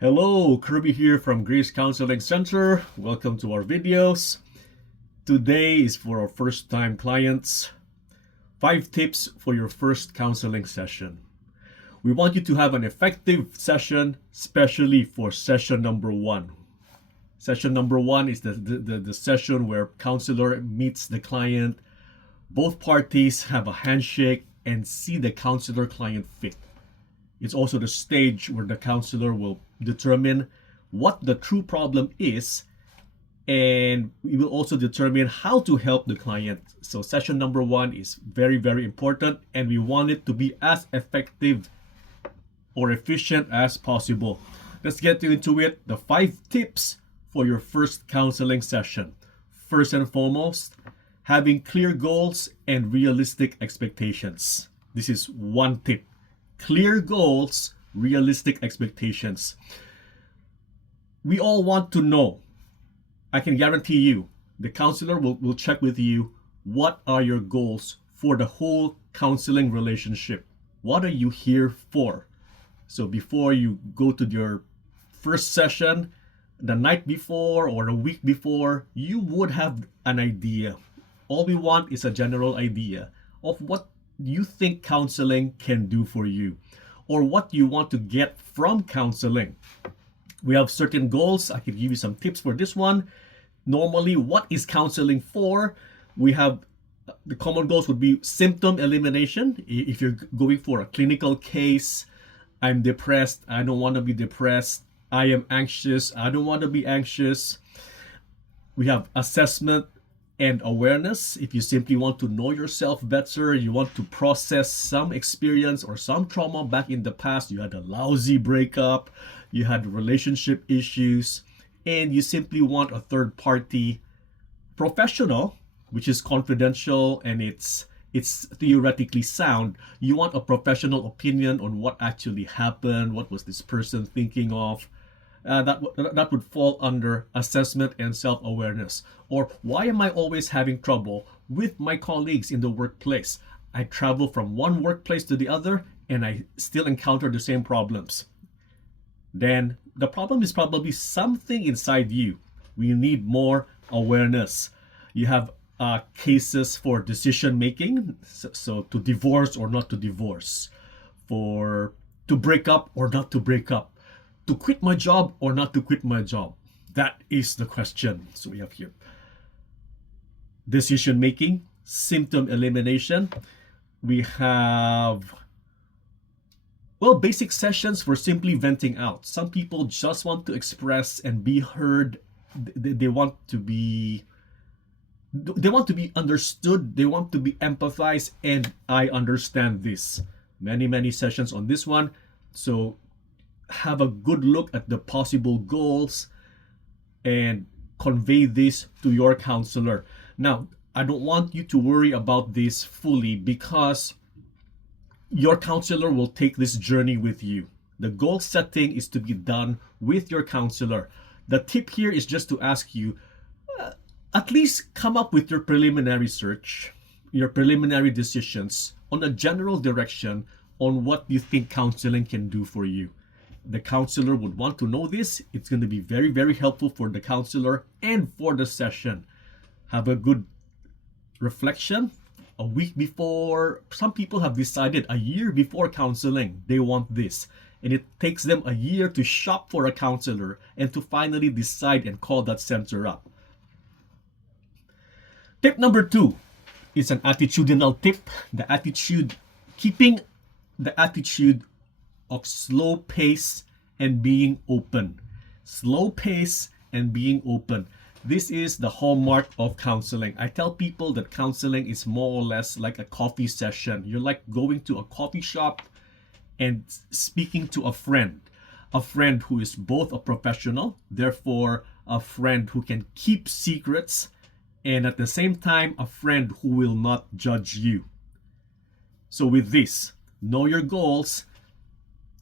Hello, Kirby here from Grace Counseling Center. Welcome to our videos. Today is for our first time clients. 5 tips for your first counseling session. We want you to have an effective session, especially for session number 1. Session number 1 is the session where counselor meets the client. Both parties have a handshake and see the counselor-client fit. It's also the stage where the counselor will determine what the true problem is, and we will also determine how to help the client. So session number 1 is very, very important, and we want it to be as effective or efficient as possible. Let's get into it. The 5 tips for your first counseling session. First and foremost, having clear goals and realistic expectations. This is one tip. Clear goals, realistic expectations. We all want to know. I can guarantee you, the counselor will check with you, what are your goals for the whole counseling relationship? What are you here for? So before you go to your first session, the night before or a week before, you would have an idea. All we want is a general idea of what you think counseling can do for you, or what you want to get from counseling. We have certain goals. I can give you some tips for this one. Normally, what is counseling for? We have the common goals would be symptom elimination. If you're going for a clinical case, I'm depressed, I don't want to be depressed. I am anxious, I don't want to be anxious. We have assessment and awareness. If you simply want to know yourself better, you want to process some experience or some trauma back in the past, you had a lousy breakup, you had relationship issues, and you simply want a third party professional, which is confidential and it's theoretically sound. You want a professional opinion on what actually happened, what was this person thinking of. That would fall under assessment and self-awareness. Or why am I always having trouble with my colleagues in the workplace? I travel from one workplace to the other and I still encounter the same problems. Then the problem is probably something inside you. We need more awareness. You have cases for decision making, so to divorce or not to divorce, for to break up or not to break up, to quit my job or not to quit my job. That is the question. So we have here decision making, symptom elimination. We have basic sessions for simply venting out. Some people just want to express and be heard. They want to be understood, they want to be empathized, and I understand this. Many sessions on this one. So have a good look at the possible goals and convey this to your counselor. Now, I don't want you to worry about this fully because your counselor will take this journey with you. The goal setting is to be done with your counselor. The tip here is just to ask you, at least come up with your preliminary search, your preliminary decisions on a general direction on what you think counseling can do for you. The counselor would want to know this. It's going to be very, very helpful for the counselor and for the session. Have a good reflection. A week before, some people have decided a year before counseling, they want this. And it takes them a year to shop for a counselor and to finally decide and call that center up. Tip number 2 is an attitudinal tip. Keeping the attitude of slow pace and being open. Slow pace and being open. This is the hallmark of counseling. I tell people that counseling is more or less like a coffee session. You're like going to a coffee shop and speaking to a friend who is both a professional, therefore a friend who can keep secrets, and at the same time, a friend who will not judge you. So with this, know your goals,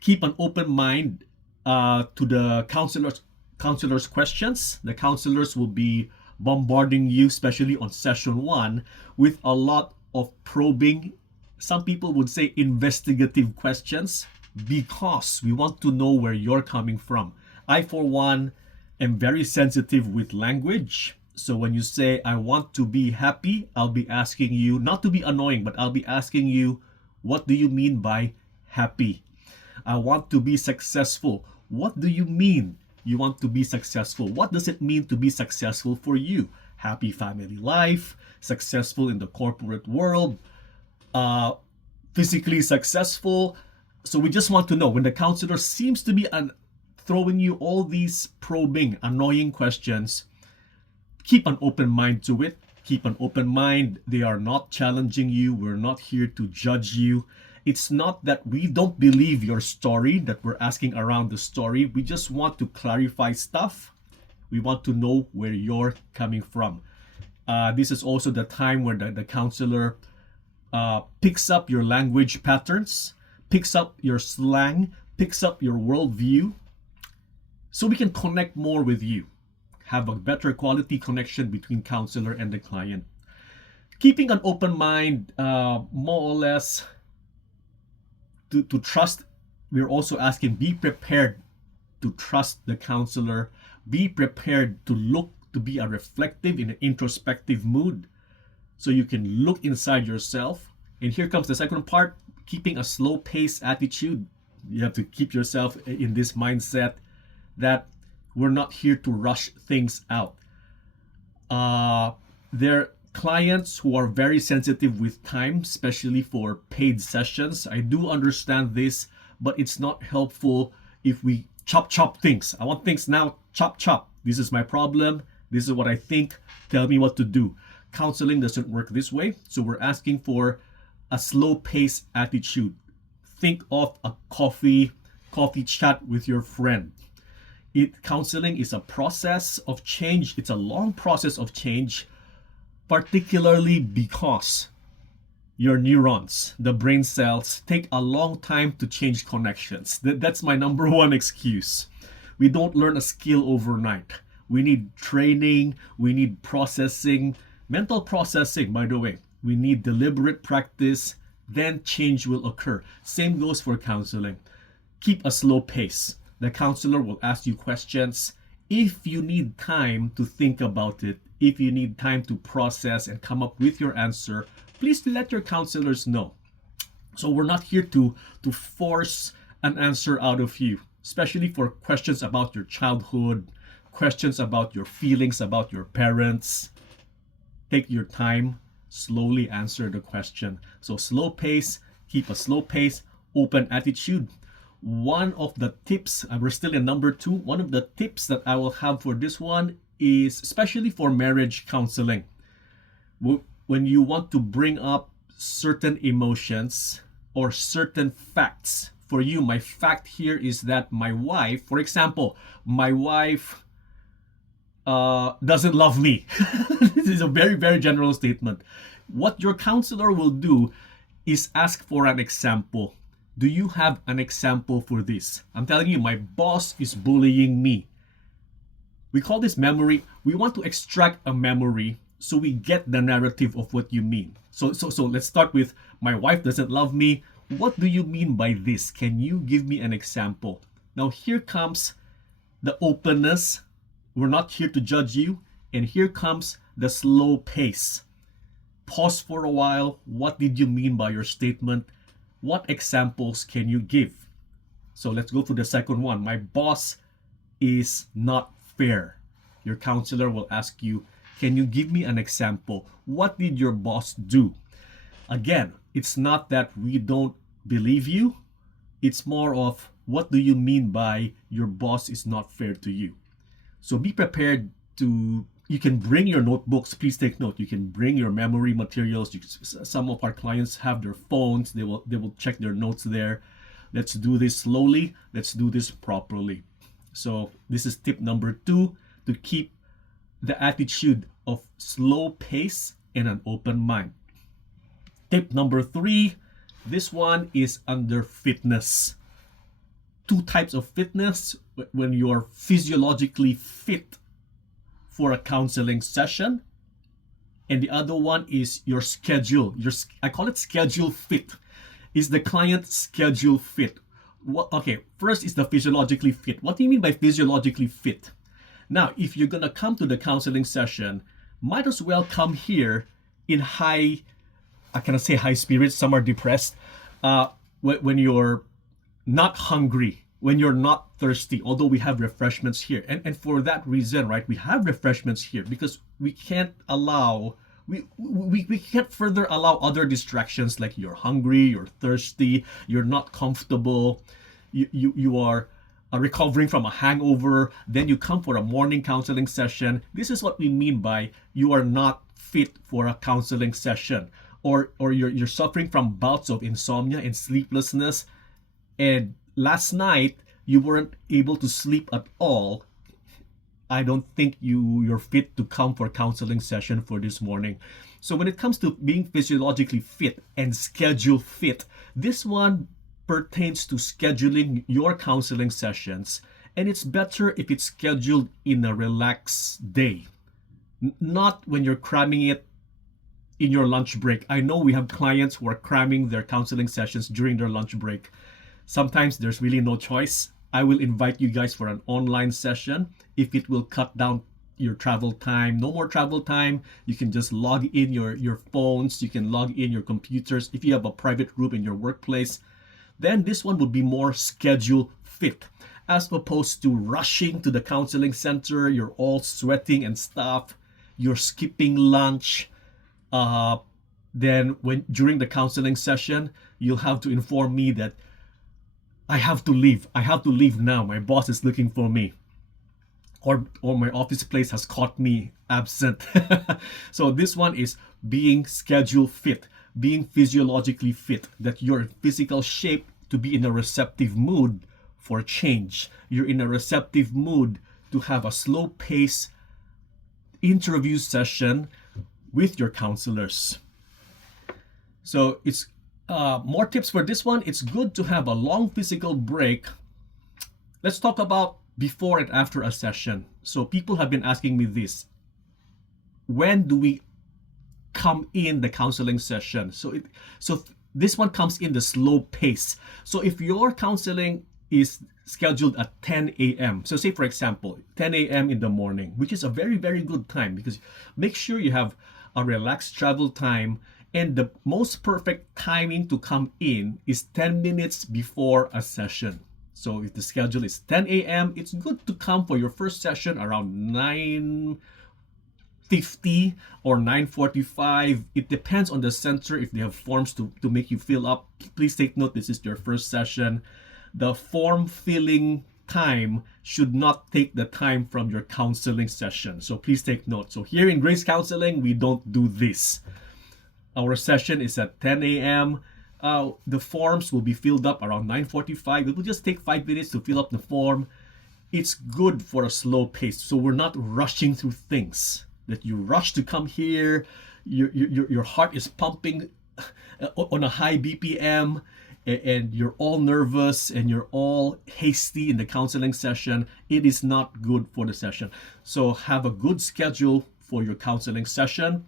keep an open mind to the counselor's questions. The counselors will be bombarding you, especially on session 1, with a lot of probing. Some people would say investigative questions. because we want to know where you're coming from. I, for one, am very sensitive with language. So when you say, I want to be happy, I'll be asking you, not to be annoying, but I'll be asking you, what do you mean by happy? I want to be successful. What do you mean you want to be successful? What does it mean to be successful for you? Happy family life, successful in the corporate world, physically successful. So we just want to know, when the counselor seems to be throwing you all these probing, annoying questions, keep an open mind to it. Keep an open mind. They are not challenging you. We're not here to judge you. It's not that we don't believe your story, that we're asking around the story. We just want to clarify stuff. We want to know where you're coming from. This is also the time where the counselor picks up your language patterns, picks up your slang, picks up your worldview, so we can connect more with you. Have a better quality connection between counselor and the client. Keeping an open mind, more or less, to trust. We're also asking, be prepared to trust the counselor. Be prepared to look to be a reflective in an introspective mood, so you can look inside yourself. And here comes the second part, keeping a slow pace attitude. You have to keep yourself in this mindset that we're not here to rush things out. There are clients who are very sensitive with time, especially for paid sessions. I do understand this, but it's not helpful if we chop things. I want things now, chop. This is my problem. This is what I think. Tell me what to do. Counseling doesn't work this way. So we're asking for a slow pace attitude. Think of a coffee chat with your friend. Counseling is a process of change. It's a long process of change, particularly because your neurons, the brain cells, take a long time to change connections. That's my number one excuse. We don't learn a skill overnight. We need training. We need processing, mental processing, by the way. We need deliberate practice. Then change will occur. Same goes for counseling. Keep a slow pace. The counselor will ask you questions. If you need time to think about it, if you need time to process and come up with your answer, please let your counselors know. So we're not here to force an answer out of you, especially for questions about your childhood, questions about your feelings about your parents. Take your time, slowly answer the question. So slow pace, keep a slow pace, open attitude. One of the tips, we're still in number 2, one of the tips that I will have for this one is, especially for marriage counseling, when you want to bring up certain emotions or certain facts. For you, my fact here is that my wife, for example, my wife doesn't love me. This is a very, very general statement. What your counselor will do is ask for an example. Do you have an example for this? I'm telling you, my boss is bullying me. We call this memory. We want to extract a memory so we get the narrative of what you mean. So let's start with, my wife doesn't love me. What do you mean by this? Can you give me an example? Now here comes the openness. We're not here to judge you. And here comes the slow pace. Pause for a while. What did you mean by your statement? What examples can you give? So let's go to the second one. My boss is not fair. Your counselor will ask you, can you give me an example? What did your boss do? Again, it's not that we don't believe you. It's more of, what do you mean by your boss is not fair to you? So be prepared to, you can bring your notebooks. Please take note. You can bring your memory materials. Some of our clients have their phones. They will check their notes there. Let's do this slowly. Let's do this properly. So this is tip number 2, to keep the attitude of slow pace and an open mind. Tip number 3, this one is under fitness. 2 types of fitness: when you're physiologically fit for a counseling session, and the other one is your schedule. I call it schedule fit. Is the client schedule fit? Okay, first is the physiologically fit. What do you mean by physiologically fit? Now, if you're gonna come to the counseling session, might as well come here in high, I cannot say high spirits, some are depressed, when you're not hungry, when you're not thirsty, although we have refreshments here. And for that reason, right, we have refreshments here because we can't allow, we can't further allow other distractions like you're hungry, you're thirsty, you're not comfortable, you are recovering from a hangover, then you come for a morning counseling session. This is what we mean by you are not fit for a counseling session, or you're suffering from bouts of insomnia and sleeplessness, and last night you weren't able to sleep at all. I don't think you're fit to come for counseling session for this morning. So when it comes to being physiologically fit and schedule fit, this one pertains to scheduling your counseling sessions, and it's better if it's scheduled in a relaxed day, not when you're cramming it in your lunch break. I know we have clients who are cramming their counseling sessions during their lunch break. Sometimes there's really no choice. I will invite you guys for an online session if it will cut down your travel time. No more travel time. You can just log in your phones. You can log in your computers. If you have a private room in your workplace, then this one would be more schedule fit, as opposed to rushing to the counseling center. You're all sweating and stuff. You're skipping lunch. Then when during the counseling session, you'll have to inform me that I have to leave. I have to leave now. My boss is looking for me. Or my office place has caught me absent. So this one is being schedule fit, being physiologically fit, that you're in physical shape to be in a receptive mood for change. You're in a receptive mood to have a slow pace interview session with your counselors. So it's more tips for this one. It's good to have a long physical break. Let's talk about before and after a session. So people have been asking me this: when do we come in the counseling session? So this one comes in the slow pace. So if your counseling is scheduled at 10 a.m. So say for example, 10 a.m. in the morning, which is a very, very good time, because make sure you have a relaxed travel time, and the most perfect timing to come in is 10 minutes before a session. So if the schedule is 10 a.m., it's good to come for your first session around 9:50 or 9:45. It depends on the center if they have forms to make you fill up. Please take note, this is your first session. The form filling time should not take the time from your counseling session. So please take note. So here in Grace Counseling, we don't do this. Our session is at 10 a.m. The forms will be filled up around 9:45. It will just take 5 minutes to fill up the form. It's good for a slow pace, so we're not rushing through things. That you rush to come here, your heart is pumping on a high BPM, and you're all nervous and you're all hasty in the counseling session. It is not good for the session. So have a good schedule for your counseling session.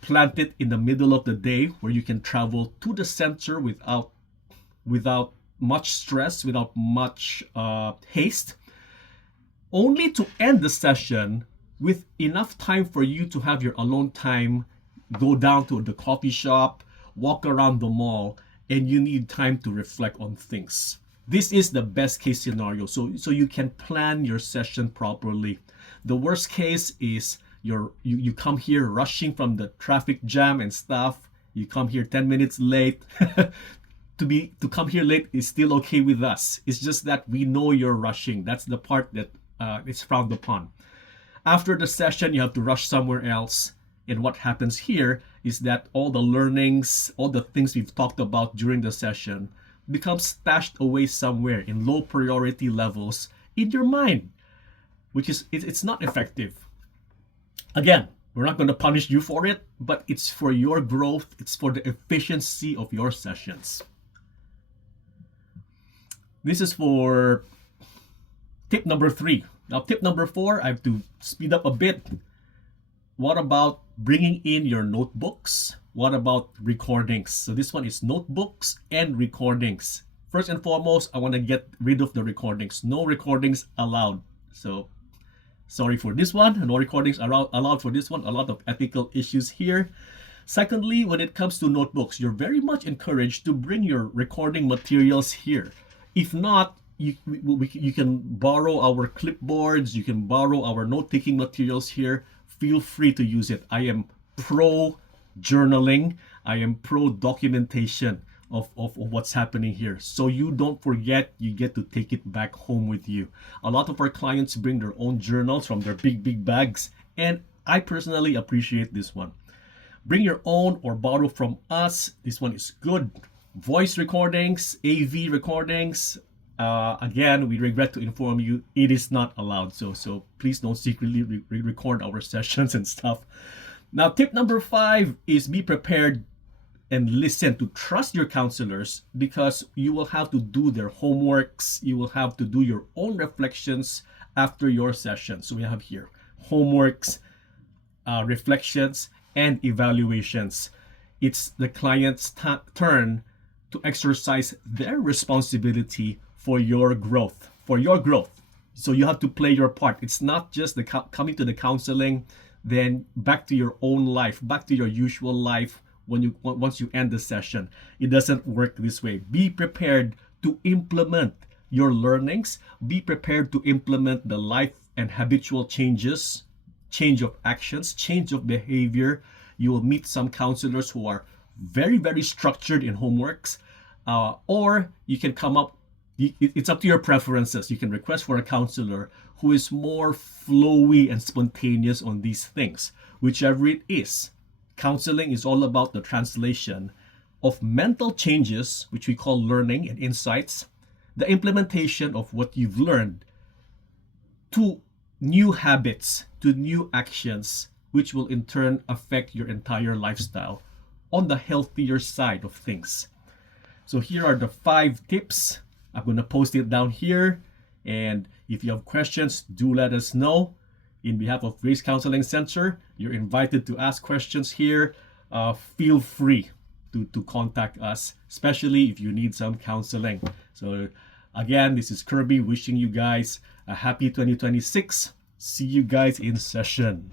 Plant it in the middle of the day where you can travel to the center without much stress, without much haste, only to end the session with enough time for you to have your alone time, go down to the coffee shop, walk around the mall, and you need time to reflect on things. This is the best case scenario, so you can plan your session properly. The worst case is you come here rushing from the traffic jam and stuff. You come here 10 minutes late. To come here late is still okay with us. It's just that we know you're rushing. That's the part that is frowned upon. After the session, you have to rush somewhere else. And what happens here is that all the learnings, all the things we've talked about during the session become stashed away somewhere in low priority levels in your mind, which is it's not effective. Again, we're not going to punish you for it, but it's for your growth. It's for the efficiency of your sessions. This is for tip number 3. Now, tip number 4, I have to speed up a bit. What about bringing in your notebooks? What about recordings? So this one is notebooks and recordings first and foremost, I want to get rid of the recordings. No recordings allowed. So sorry for this one. No recordings allowed for this one. A lot of ethical issues here. Secondly, when it comes to notebooks, you're very much encouraged to bring your recording materials here. If not, you can borrow our clipboards, you can borrow our note-taking materials here. Feel free to use it. I am pro journaling. I am pro documentation of what's happening here. So you don't forget, you get to take it back home with you. A lot of our clients bring their own journals from their big bags, and I personally appreciate this one. Bring your own or borrow from us. This one is good. Voice recordings, AV recordings. Again, we regret to inform you, it is not allowed. So please don't secretly record our sessions and stuff. Now, tip number 5 is be prepared and listen to trust your counselors, because you will have to do their homeworks. You will have to do your own reflections after your session. So we have here homeworks, reflections, and evaluations. It's the client's turn to exercise their responsibility for your growth. So you have to play your part. It's not just the coming to the counseling, then back to your own life, back to your usual life once you end the session. It doesn't work this way. Be prepared to implement your learnings. Be prepared to implement the life and habitual changes, change of actions, change of behavior. You will meet some counselors who are very structured in homeworks, or you can come up, it's up to your preferences. You can request for a counselor who is more flowy and spontaneous on these things. Whichever it is, counseling is all about the translation of mental changes, which we call learning and insights, the implementation of what you've learned to new habits, to new actions, which will in turn affect your entire lifestyle on the healthier side of things. So here are the 5 tips. I'm going to post it down here. And if you have questions, do let us know. In behalf of Grace Counseling Center, you're invited to ask questions here. Feel free to contact us, especially if you need some counseling. So again, this is Kirby wishing you guys a happy 2026. See you guys in session.